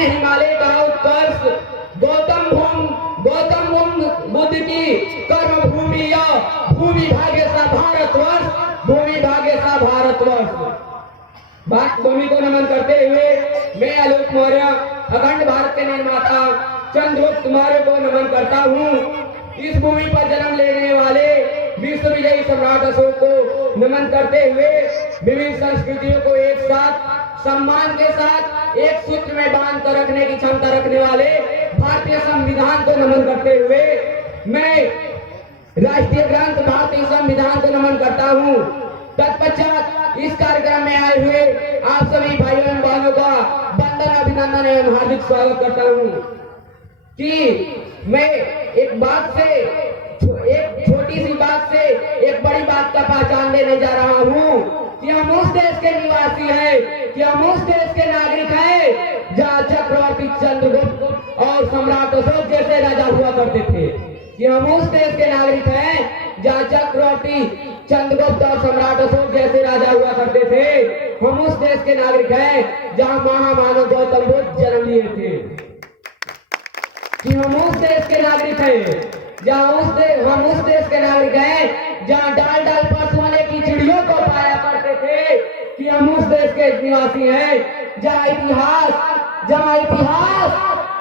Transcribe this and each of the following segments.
ने हिमालय का उत्कर्ष गौतम बुद्ध की कर्म भूमि या भूमि भाग्य सा भारतवर्ष, भूमि भाग्य सा भारतवर्ष। भूमि को नमन करते हुए मैं आलोक मौर्य अखंड भारत के निर्माता चंद्रगुप्त मौर्य को नमन करता हूँ। इस भूमि पर जन्म लेने वाले विश्व विजयी सम्राट अशोक को नमन करते हुए विभिन्न संस्कृतियों को एक साथ सम्मान के साथ एक सूत्र में बांध कर रखने की क्षमता रखने वाले भारतीय संविधान को नमन करते हुए मैं राष्ट्रीय ग्रंथ भारतीय संविधान को नमन करता हूँ। तत्पश्चात इस कार्यक्रम में आए हुए आप सभी भाइयों एवं बहनों का वंदन, अभिनंदन एवं हार्दिक स्वागत करता हूँ कि मैं एक छोटी सी बात से एक बड़ी बात का पहचान देने जा रहा हूँ कि हम उस देश के निवासी हैं, कि हम उस देश के नागरिक हैं जहाँ चक्रवर्ती चंद्रगुप्त और सम्राट अशोक जैसे राजा हुआ करते थे। कि हम उस देश के नागरिक हैं जहाँ चक्रवर्ती चंद्रगुप्त और सम्राट अशोक जैसे राजा हुआ करते थे। हम उस देश के नागरिक हैं जहाँ महामानव गौतम बुद्ध जन्म लिए थे। कि हम उस देश के नागरिक हैं जहाँ हम उस देश के नागरिक हैं जहाँ डाल डाल पर सोने की चिड़ियों को पाया करते थे। कि हम उस देश के निवासी हैं जहाँ इतिहास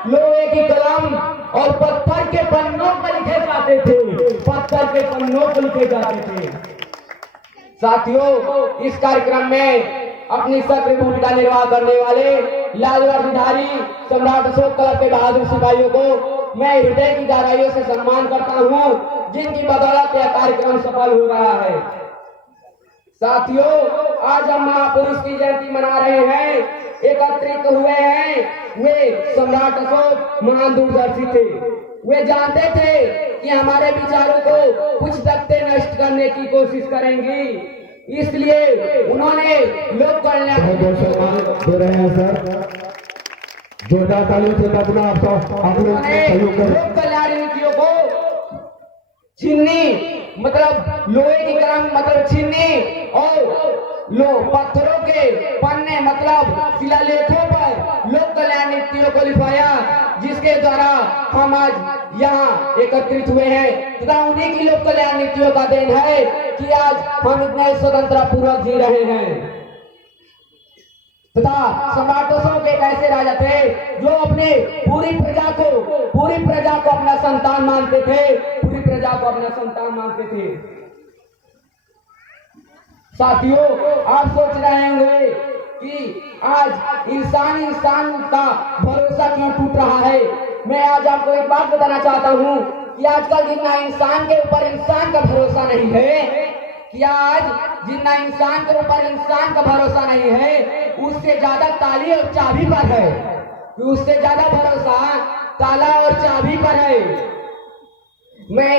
लोहे की कलम और पत्थर के पन्नों पर लिखे जाते थे, पत्थर के पन्नों पर लिखे जाते थे। साथियों, इस कार्यक्रम में अपनी सक्रिय भूमिका निर्वाह करने वाले लाल वर्दीधारी सम्राट अशोक क्लब के बहादुर सिपाहियों को मैं हृदय की गहराइयों से सम्मान करता हूँ, जिनकी बदौलत यह कार्यक्रम सफल हो रहा है। साथियों, आज हम महापुरुष की जयंती मना रहे हैं। एकत्रित हुए हैं वे सम्राट अशोक महान दूरदर्शी थे। वे जानते थे कि हमारे विचारों को कुछ तख्ते नष्ट करने की कोशिश करेंगी, इसलिए उन्होंने लोक कल्याण दे रहे हैं सर, जोरदार तालियों से अपना लोक कल्याण नीतियों को छीननी मतलब लोहे की कलम मतलब छीननी और पत्थरों के पन्ने मतलब शिलालेखों पर लोक कल्याण नीतियों को लिखाया, जिसके द्वारा हम आज यहाँ एकत्रित हुए हैं। तथा उन्हीं की लोक कल्याण नीतियों का देन है कि आज हम इतने स्वतंत्रता पूर्वक जी रहे हैं। तथा सम्राट अशोक एक ऐसे राजा थे जो अपने पूरी प्रजा को अपना संतान मानते थे, पूरी प्रजा को अपना संतान मानते थे। साथियों, आप सोच रहे होंगे कि आज इंसान का भरोसा क्यों टूट रहा है। मैं आज आपको एक बात बताना चाहता हूँ कि आजकल जितना इंसान के ऊपर इंसान का भरोसा नहीं है, कि आज जितना इंसान के ऊपर इंसान का भरोसा नहीं है, उससे ज्यादा ताली और चाबी पर है। उससे ज्यादा भरोसा ताला और चाबी पर है। मैं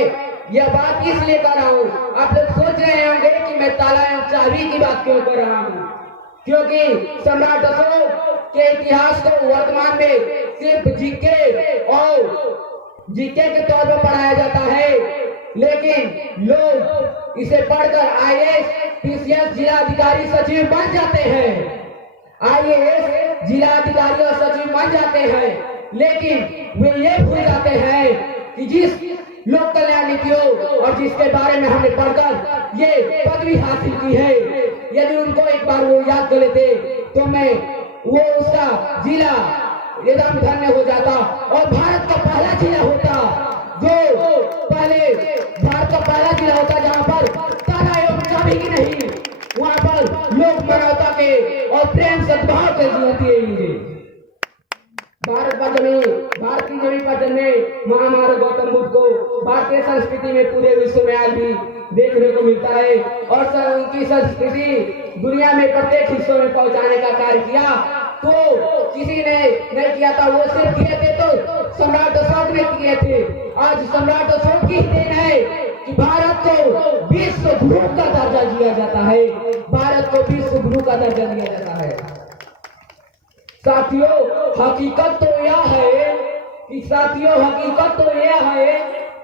यह बात इसलिए कर रहा हूँ, आप लोग सोच रहे होंगे कि मैं ताला और चाबी की बात क्यों कर रहा हूँ, क्योंकि सम्राट अशोक के इतिहास को वर्तमान में सिर्फ जीके के तौर पर पढ़ाया जाता है, लेकिन लोग इसे पढ़कर आईएएस, पीसीएस, जिला अधिकारी, सचिव बन जाते हैं। आईएएस, जिला अधिकारी और सचिव बन जाते हैं, लेकिन वे ये भूल जाते हैं कि जिस लोक कल्याण नीतियों और जिसके बारे में हमने पढ़कर ये पदवी हासिल की है, यदि उनको एक बार वो याद कर लेते तो वो उसका जिला एकदम धन्य हो जाता और भारत का पहला जिला होता, जो पहले भारत का पहला जिला होता जहाँ पर ताला एवं चाबी की नहीं, वहाँ पर लोग मानवता के और प्रेम सद्भाव के जीते रहेंगे। भारत की जमीन पर जन्मे महामानव गौतम बुद्ध को भारतीय संस्कृति में पूरे विश्व में आज भी देखने को मिलता है और सर उनकी संस्कृति दुनिया में प्रत्येक हिस्सों में पहुंचाने का कार्य किया तो किसी ने नहीं किया था, वो सिर्फ किए थे तो सम्राट अशोक ने किए थे। आज सम्राट अशोक की देन है कि भारत को विश्व गुरु का दर्जा दिया जाता है, भारत को विश्व गुरु का दर्जा दिया जाता है। साथियों, हकीकत तो यह है कि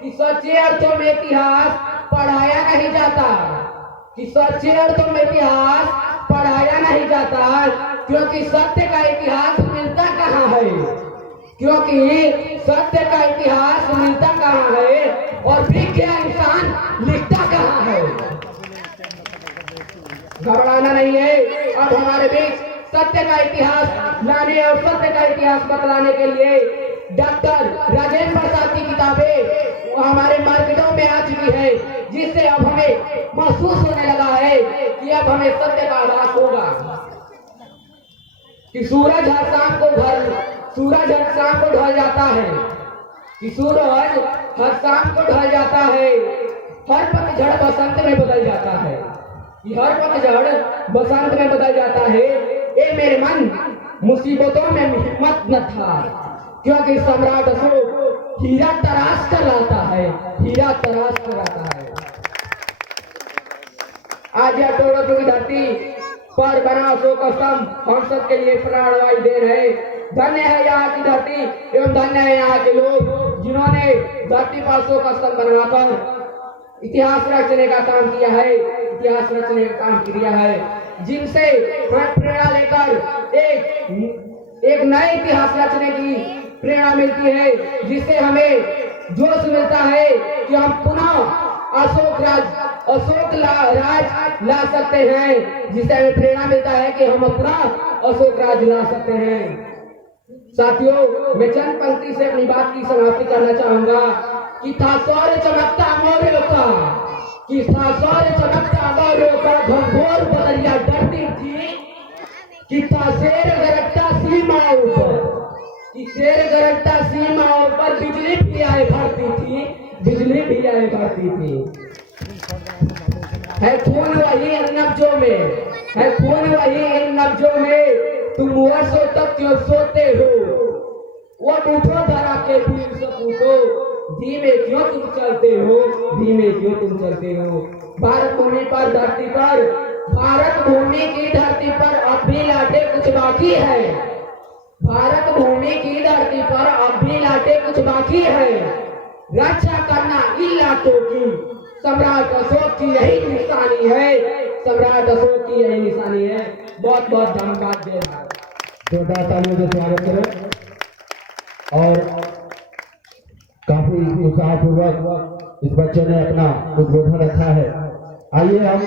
सच्चे अर्थों में इतिहास पढ़ाया नहीं जाता, क्योंकि सत्य का इतिहास मिलता कहाँ है। क्योंकि सत्य का इतिहास मिलता कहाँ है और फिर क्या इंसान लिखता कहाँ है। घबराना नहीं है। अब हमारे बीच सत्य का इतिहास लाने और सत्य का इतिहास बतलाने के लिए डॉक्टर राजेंद्र प्रसाद की किताबें हमारे मार्केटों में आ चुकी है, जिससे अब हमें महसूस होने लगा है कि अब हमें सत्य का आभास होगा कि सूरज हर शाम को ढल जाता है, कि सूरज हर शाम को ढल जाता है, हर पतझड़ बसंत में बदल जाता है, कि हर पतझड़ बसंत में बदल जाता है। ए मेरे मन, मुसीबतों में हिम्मत न था, क्योंकि सम्राट अशोक हीरा तराश कर लाता है, हीरा तराश कर लाता है। आज यह टोरंटो की धरती पर बना अशोक स्तंभ हम सब के लिए प्राणवायु दे रहे। धन्य है यहाँ की धरती एवं धन्य है यहाँ के लोग, जिन्होंने धरती पर अशोक स्तंभ बनवाकर इतिहास रचने का काम किया है, इतिहास रचने का काम किया है, जिनसे प्रेरणा लेकर एक नए इतिहास रचने की प्रेरणा मिलती है, जिससे हमें जोश मिलता है कि हम पुनः अशोक राज ला सकते हैं, जिससे हमें प्रेरणा मिलता है कि हम अपना अशोक राज ला सकते हैं। साथियों, मैं चंद पंक्ति से अपनी बात की समाप्ति करना चाहूंगा कि था सौर्य चमकता मौर्यों का, कि था सौर्य चमकता मौर्यों का, घनघोर बदरिया डरती थी, कि था शेर गरजता सीमाओं पर, कि शेर गरजता सीमाओं पर बिजली भी आए भरती थी, बिजली भी आए भरती थी। है खून वही इन नब्जों में, है खून वही इन नब्जों में, तुम वर्षों तक क्यों सोते हो, वो उठो धरा के फिर से पूछो, धीमे क्यों तुम चलते हो, धीमे क्यों तुम चलते हो। भारत भूमि पर धरती पर, भारत भूमि की धरती पर अब भी लाटे कुछ बाकी है, भारत भूमि की धरती पर अब भी लाटे कुछ बाकी है। रक्षा करना इन लाटों की सम्राट अशोक की यही निशानी है, सम्राट अशोक की यही निशानी है। बहुत बहुत धन्यवाद। जय भारत। जोरदार तालियों से स्वागत करें। और काफी उत्साहपूर्वक इस बच्चे ने अपना उद्बोधन रखा है। आइए हम